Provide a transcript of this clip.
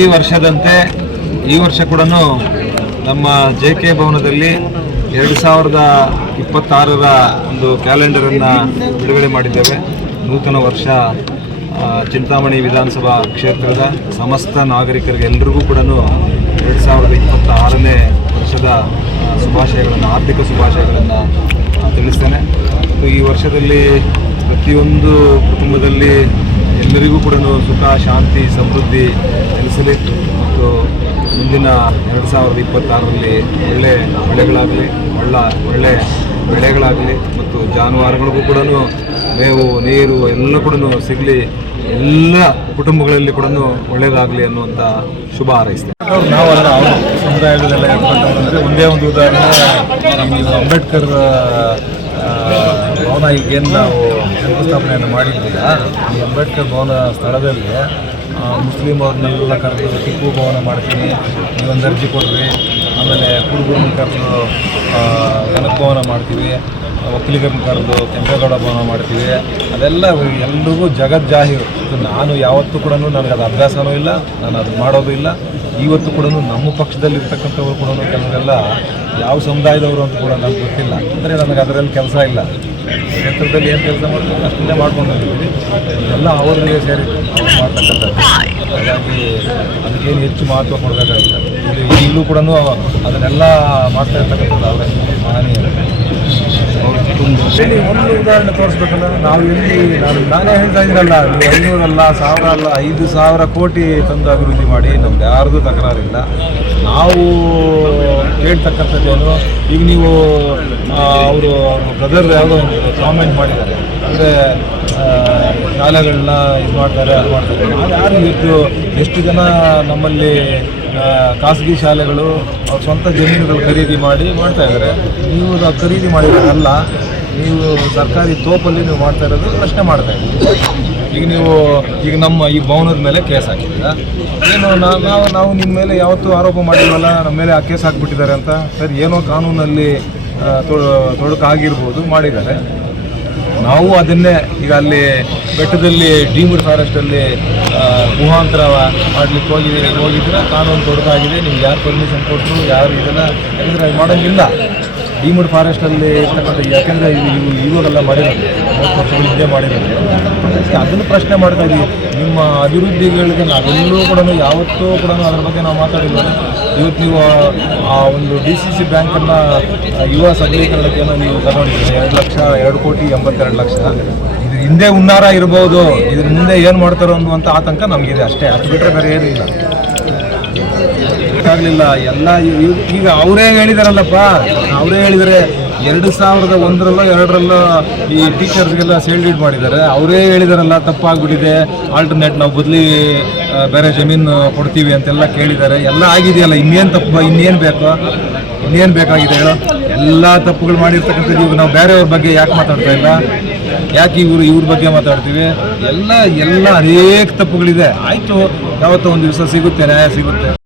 ಈ ವರ್ಷದಂತೆ ಈ ವರ್ಷ ಕೂಡ ನಮ್ಮ ಜೆ ಕೆ ಭವನದಲ್ಲಿ ಎರಡು ಸಾವಿರದ ಇಪ್ಪತ್ತಾರರ ಒಂದು ಕ್ಯಾಲೆಂಡರನ್ನು ಬಿಡುಗಡೆ ಮಾಡಿದ್ದೇವೆ. ನೂತನ ವರ್ಷ ಚಿಂತಾಮಣಿ ವಿಧಾನಸಭಾ ಕ್ಷೇತ್ರದ ಸಮಸ್ತ ನಾಗರಿಕರಿಗೆ ಎಲ್ರಿಗೂ ಕೂಡ ಎರಡು ಸಾವಿರದ ಇಪ್ಪತ್ತಾರನೇ ವರ್ಷದ ಶುಭಾಶಯಗಳನ್ನು, ಆರ್ಥಿಕ ಶುಭಾಶಯಗಳನ್ನು ತಿಳಿಸ್ತೇನೆ. ಮತ್ತು ಈ ವರ್ಷದಲ್ಲಿ ಪ್ರತಿಯೊಂದು ಕುಟುಂಬದಲ್ಲಿ ಎಲ್ಲರಿಗೂ ಕೂಡ ಸುಖ, ಶಾಂತಿ, ಸಮೃದ್ಧಿ ನೆಲೆಸಲಿ ಮತ್ತು ಮುಂದಿನ ಎರಡು ಸಾವಿರದ ಇಪ್ಪತ್ತಾರರಲ್ಲಿ ಒಳ್ಳೆ ಬೆಳೆಗಳಾಗಲಿ ಒಳ್ಳ ಒಳ್ಳೆ ಬೆಳೆಗಳಾಗಲಿ, ಮತ್ತು ಜಾನುವಾರುಗಳಿಗೂ ಕೂಡ ಮೇವು, ನೀರು ಎಲ್ಲ ಕೂಡ ಸಿಗಲಿ, ಎಲ್ಲ ಕುಟುಂಬಗಳಲ್ಲಿ ಕೂಡ ಒಳ್ಳೆಯದಾಗಲಿ ಅನ್ನುವಂಥ ಶುಭ ಹಾರೈಸ್ತೇವೆ ನಾವಲ್ಲ ಅವರು ಸಮುದಾಯದಲ್ಲೆಲ್ಲ ಅಂದರೆ ಒಂದೇ ಒಂದು ಉದಾಹರಣೆ ಅಂಬೇಡ್ಕರ್ ಭವನ ಈಗೇನು ನಾವು ಶಂಕುಸ್ಥಾಪನೆಯನ್ನು ಮಾಡಿದ್ದೀರ? ಈ ಅಂಬೇಡ್ಕರ್ ಭವನ ಸ್ಥಳದಲ್ಲಿ ಮುಸ್ಲಿಂ ಅವ್ರನ್ನೆಲ್ಲ ಕರೆದು ಟಿಪ್ಪು ಭವನ ಮಾಡ್ತೀನಿ, ನೀವೊಂದು ಅರ್ಜಿ ಕೊಡ್ರಿ, ಆಮೇಲೆ ಕುರುಬರನ್ನ ಕರೆದು ಕನಕ ಭವನ ಮಾಡ್ತೀವಿ ಒಕ್ಕಲಿಗರನ್ನ ಕರೆದು ಕೆಂಪೇಗೌಡ ಭವನ ಮಾಡ್ತೀವಿ, ಅದೆಲ್ಲ ಎಲ್ರಿಗೂ ಜಗಜ್ಜಾಹೀರು. ನಾನು ಯಾವತ್ತೂ ಕೂಡ ನನಗೆ ಅದು ಅಭ್ಯಾಸನೂ ಇಲ್ಲ, ನಾನು ಅದು ಮಾಡೋದು ಇಲ್ಲ. ಇವತ್ತು ಕೂಡ ನಮ್ಮ ಪಕ್ಷದಲ್ಲಿರ್ತಕ್ಕಂಥವ್ರು ಕೂಡ ಕೆಲವರೆಲ್ಲ ಯಾವ ಸಮುದಾಯದವರು ಅಂತ ಕೂಡ ನನಗೆ ಗೊತ್ತಿಲ್ಲ. ಅಂದರೆ ನನಗೆ ಅದರಲ್ಲಿ ಕೆಲಸ ಇಲ್ಲ. ಕ್ಷೇತ್ರದಲ್ಲಿ ಏನು ಕೆಲಸ ಮಾಡ್ತೀವಿ ಅಷ್ಟನ್ನೇ ಬಂದಿದ್ದೀವಿ ಎಲ್ಲ ಅವರಿಗೆ ಸೇರಿ ಅವ್ರು ಮಾಡ್ತಕ್ಕಂಥದ್ದು. ಹಾಗಾಗಿ ಅದಕ್ಕೇನು ಹೆಚ್ಚು ಮಹತ್ವ ಕೊಡಬೇಕಾಗಿಲ್ಲ. ಇಲ್ಲಿ ಈಗಲೂ ಕೂಡ ಅದನ್ನೆಲ್ಲ ಮಾಡ್ತಾ ಇರ್ತಕ್ಕಂಥದ್ದು ಅವರೇ. ಮಹನೀಯರು ಹೇಳಿ ಒಂದು ಉದಾಹರಣೆ ತೋರಿಸ್ಬೇಕಲ್ಲ, ನಾವು ಇಲ್ಲಿ ನಾನು ನಾನೇ ಹೇಳ್ತಾ ಇದ್ದೀನಲ್ಲ ನೀವು ಐನೂರಲ್ಲ ಸಾವಿರ ಅಲ್ಲ ಐದು ಸಾವಿರ ಕೋಟಿ ತಂದು ಅಭಿವೃದ್ಧಿ ಮಾಡಿ ನಮ್ದು ಯಾರ್ದು ತಕರಾರಿಲ್ಲ. ನಾವು ಕೇಳ್ತಕ್ಕಂಥದ್ದೇನು ಈಗ ನೀವು ಅವರು ಬ್ರದರ್ ಯಾವುದೋ ಕಾಮೆಂಟ್ ಮಾಡಿದ್ದಾರೆ. ಅಂದರೆ ಶಾಲೆಗಳನ್ನ ಇದು ಮಾಡ್ತಾರೆ, ಅದು ಮಾಡ್ತಾರೆ. ಯಾರು ಇವತ್ತು ಎಷ್ಟು ಜನ ನಮ್ಮಲ್ಲಿ ಖಾಸಗಿ ಶಾಲೆಗಳು, ಅವ್ರ ಸ್ವಂತ ಜಮೀನುಗಳು ಖರೀದಿ ಮಾಡಿ ಮಾಡ್ತಾ ಇದ್ದಾರೆ ನೀವು ಖರೀದಿ ಮಾಡಿರೋದಲ್ಲ ನೀವು ಸರ್ಕಾರಿ ತೋಪಲ್ಲಿ ನೀವು ಮಾಡ್ತಾ ಇರೋದು ಪ್ರಶ್ನೆ ಮಾಡ್ತಾ ಇದ್ದೀವಿ. ಈಗ ನೀವು, ಈಗ ನಮ್ಮ ಈ ಭವನದ ಮೇಲೆ ಕೇಸ್ ಹಾಕಿದ್ದೀರಾ? ಏನು ನಾವು ನಾವು ನಿಮ್ಮ ಮೇಲೆ ಯಾವತ್ತೂ ಆರೋಪ ಮಾಡಿಲ್ವಲ್ಲ? ನಮ್ಮ ಮೇಲೆ ಆ ಕೇಸ್ ಹಾಕಿಬಿಟ್ಟಿದ್ದಾರೆ ಅಂತ? ಸರ್, ಏನೋ ಕಾನೂನಲ್ಲಿ ತೊಡಕಾಗಿರ್ಬೋದು, ಮಾಡಿದ್ದಾರೆ. ನಾವು ಅದನ್ನೇ ಈಗ ಅಲ್ಲಿ ಬೆಟ್ಟದಲ್ಲಿ ಡೀಮ್ಡ್ ಫಾರೆಸ್ಟಲ್ಲಿ ಗುಹಾಂತರ ಮಾಡ್ಲಿಕ್ಕೆ ಹೋಗಿದ್ದೀರಿ? ಹೋಗಿದ್ರೆ ಕಾನೂನು ತೊಡಕಾಗಿದೆ, ನಿಮ್ಗೆ ಯಾರು ಪರ್ಮಿಷನ್ ಕೊಟ್ಟರು, ಯಾರು ಇದನ್ನು ಮಾಡೋಂಗಿಲ್ಲ. ಡೀಮ್ಡ್ ಫಾರೆಸ್ಟಲ್ಲಿ ಇರ್ತಕ್ಕಂಥ ಯಾಕೆಂದರೆ ಇವು ಇವಾಗೆಲ್ಲ ಮಾಡಿರೋದು. ಮೂವತ್ತು ವರ್ಷಗಳ ಹಿಂದೆ ಮಾಡಿರೋದು. ಅದಕ್ಕೆ ಅದನ್ನು ಪ್ರಶ್ನೆ ಮಾಡ್ತಾ ಇದ್ದೀವಿ. ನಿಮ್ಮ ಅಭಿವೃದ್ಧಿಗಳಿಗೆ ನಾವೆಲ್ಲೂ ಕೂಡ ಯಾವತ್ತೂ ಕೂಡ ಅದ್ರ ಬಗ್ಗೆ ನಾವು ಮಾತಾಡಿಲ್ಲ. ಇವತ್ತು ನೀವು ಆ ಒಂದು ಡಿ ಸಿ ಸಿ ಬ್ಯಾಂಕನ್ನು ಯುವ ಸಬಲೀಕರಣಕ್ಕೆ ನೀವು ತಗೊಂಡಿದ್ದೀರಿ ಎರಡು ಲಕ್ಷ, ಎರಡು ಕೋಟಿ ಎಂಬತ್ತೆರಡು ಲಕ್ಷ. ಇದ್ರ ಹಿಂದೆ ಉನ್ನಾರ ಇರ್ಬೋದು. ಇದ್ರ ಮುಂದೆ ಏನು ಮಾಡ್ತಾರೋ ಅನ್ನುವಂಥ ಆತಂಕ ನಮಗಿದೆ ಅಷ್ಟೇ. ಅದು ಬಿಟ್ಟರೆ ಬೇರೆ ಏನೂ ಇಲ್ಲ. ಆಗಲಿಲ್ಲ ಎಲ್ಲ ಈಗ ಅವರೇ ಹೇಳಿದಾರಲ್ಲಪ್ಪ. ಅವರೇ ಹೇಳಿದರೆ, ಎರಡು ಸಾವಿರದ ಒಂದರಲ್ಲೋ, ಎರಡರಲ್ಲೋ ಈ ಟೀಚರ್ಸ್ಗೆಲ್ಲ ಸೇಲ್ಡೀಡ್ ಮಾಡಿದ್ದಾರೆ. ಅವರೇ ಹೇಳಿದಾರಲ್ಲ, ತಪ್ಪಾಗ್ಬಿಟ್ಟಿದೆ ಆಲ್ಟರ್ನೇಟ್ ನಾವು ಬದಲಿ ಬೇರೆ ಜಮೀನು ಕೊಡ್ತೀವಿ ಅಂತೆಲ್ಲ ಕೇಳಿದ್ದಾರೆ. ಎಲ್ಲ ಆಗಿದೆಯಲ್ಲ, ಇನ್ನೇನು ತಪ್ಪು, ಇನ್ನೇನು ಬೇಕು? ಇನ್ನೇನು ಬೇಕಾಗಿದೆ ಹೇಳೋ? ಎಲ್ಲ ತಪ್ಪುಗಳು ಮಾಡಿರ್ತಕ್ಕಂಥದ್ದು ಇವಾಗ ನಾವು ಬೇರೆಯವ್ರ ಬಗ್ಗೆ ಯಾಕೆ ಮಾತಾಡ್ತಾ ಇಲ್ಲ? ಯಾಕೆ ಇವರು ಇವ್ರ ಬಗ್ಗೆ ಮಾತಾಡ್ತೀವಿ? ಎಲ್ಲ ಎಲ್ಲ ಅನೇಕ ತಪ್ಪುಗಳಿದೆ. ಆಯಿತು, ಯಾವತ್ತೋ ಒಂದು ದಿವಸ ಸಿಗುತ್ತೆ, ನ್ಯಾಯ ಸಿಗುತ್ತೆ.